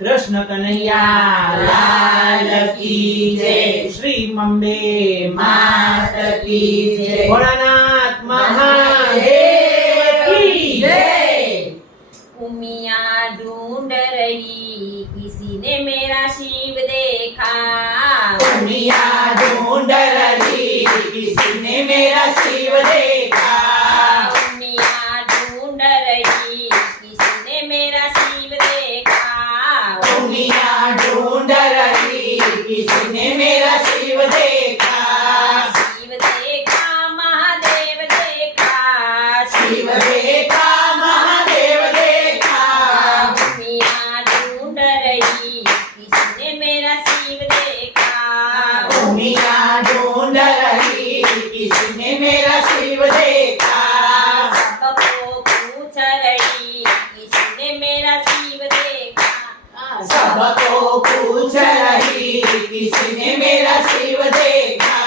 कृष्ण कन्हैया लाल की जय। श्री मम्बे मात की जय। भोलानाथ महादेव की जय। उमिया ढूंढ रही किसी ने मेरा शिव देखा। उमिया ढूंढ रही किसी ने मेरा शिव देखा। सबको पूछ रही किसी ने मेरा शिव देखा?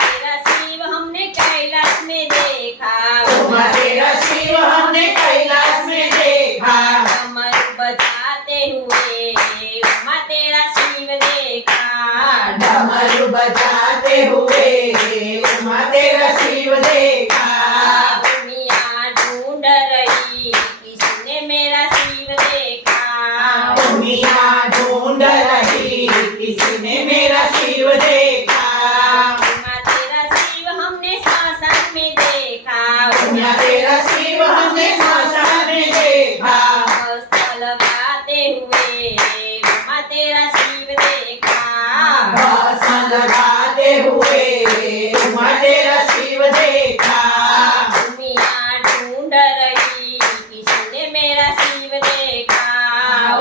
तेरा शिव हमने कैलाश में देखा। तुम्हारा शिव हमने कैलाश में देखा। कमर बजाते हुए उमा तेरा शिव देखा। डमरू बजाते हुए उमा तेरा शिव देखा दुनिया ढूंढ रही किसी ने मेरा शिव देखा दुनिया ढूंढ रही किसी ने मेरा शिव देखा उमा तेरा शिव हमने शासन में देखा तेरा शिव हमने श्मशान में देखा। मस्त लगाते हुए तेरा शिव देखा। लगाते हुए उमा तेरा शिव देखा। दुनिया ढूंढ रही किसी ने मेरा शिव देखा?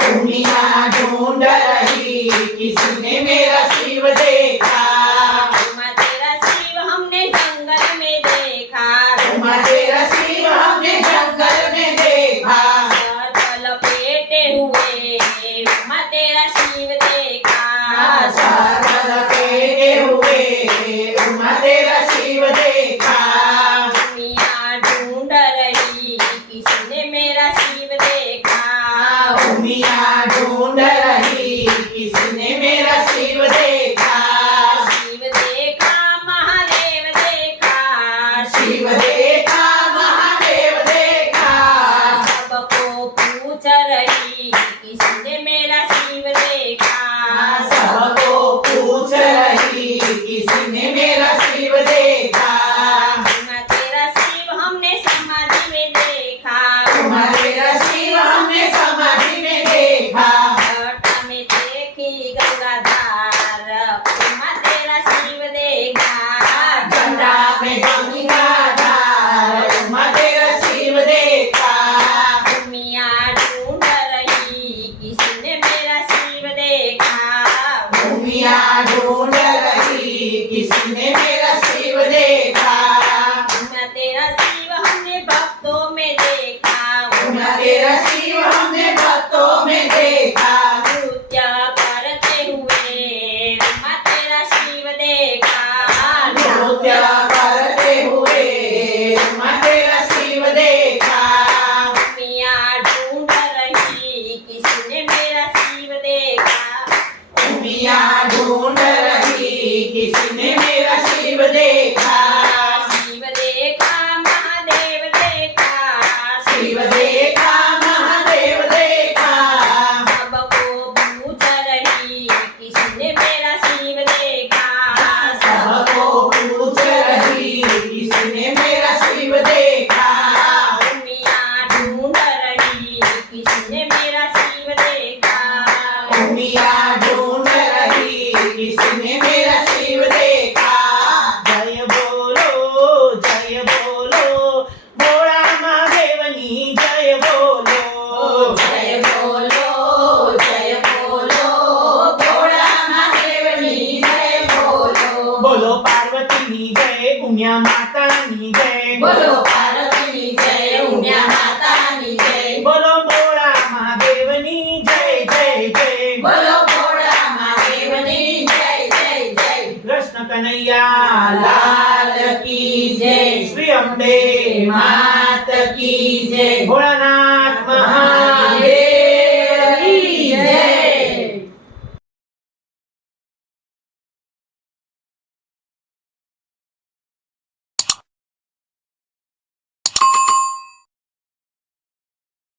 दुनिया ढूंढ रही किसी ने मेरा शिव देखा उमा तेरा शिव हमने जंगल में देखा उमा तेरा शिव हमने जंगल में देखा सर्प लपेटे हुए उमा तेरा शिव देखा सर्व लपेटे हुए उमा शिव देखा। दुनिया ढूंढ रही किसी ने मेरा शिव देखा? दुनिया ढूंढ रही किसी ने मेरा शिव देखा? शिव देखा महादेव देखा। शिव देखा महादेव देखा। सबको पूछ रही ने मेरा शिव देखा सबको पूछ रही किसी ने मेरा शिव देखा उमा तेरा शिव हमने समाधि में देखा तुम्हारा शिव हमने समाधि में देखा जटा में देखी गंगाधार उमा तेरा शिव देखा गंगा में गंगा धार उमा तेरा शिव देखा दुनिया ढूंढ रही किसी ने मेरा शिव देखा दुनिया ढूंढ रही किसी ने मेरा शिव देखा उमा तेरा शिव हमने भक्तों में देखा। तुम्हारा शिव हमने भक्तों में देखा नृत्य करते हुए उमा तेरा शिव देखा नृत्य करते हुए उमा तेरा शिव देखा दुनिया ढूंढ रही किसी ने मेरा शिव देखा दुनिया ढूंढ रही। किसी ने मेरा शिव देखा ઉમિયા માતાની જય. બોલો પાર્વતીની જય ઉમિયા માતાની જય. બોલો ભોળા મહાદેવની જય જય જય. બોલો ભોળા મહાદેવની જય જય જય. કૃષ્ણ કનૈયા લાલ કી જય. શ્રી અંબે માત કી જય. ભોળાનાથ